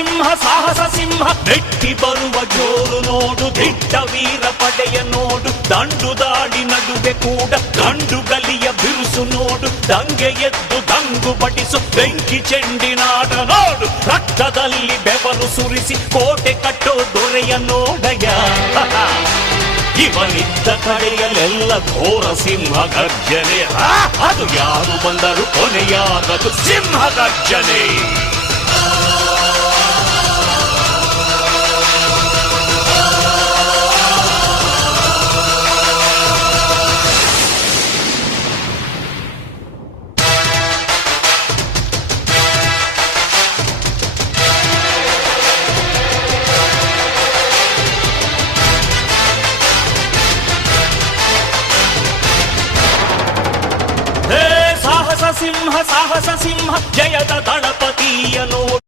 ಸಿಂಹ ಸಾಹಸ ಸಿಂಹ ನೆಟ್ಟಿ ಬರುವ ಜೋರು ನೋಡು, ದಿಟ್ಟ ವೀರ ಪಡೆಯ ನೋಡು, ದಂಡು ದಾಳಿ ನಡುವೆ ಕೂಡ ಗಂಡು ಗಲಿಯ ಬಿರುಸು ನೋಡು, ದಂಗೆ ಎದ್ದು ದಂಗು ಬಡಿಸು ಬೆಂಕಿ ಚೆಂಡಿನಾಡ ನೋಡು, ರಕ್ತದಲ್ಲಿ ಬೆವರು ಸುರಿಸಿ ಕೋಟೆ ಕಟ್ಟೋ ದೊರೆಯ ನೋಡಯ. ಇವನಿದ್ದ ಕಡೆಯಲ್ಲೆಲ್ಲ ಘೋರ ಸಿಂಹ ಗರ್ಜನೆ, ಅದು ಯಾರು ಬಂದರು ಕೊನೆಯಾಗದು ಸಿಂಹ ಗರ್ಜನೆ. ಸಿಂಹ ಸಾಹಸ ಸಿಂಹ ಜಯದ ದಳಪತಿಯ ನೋಡು,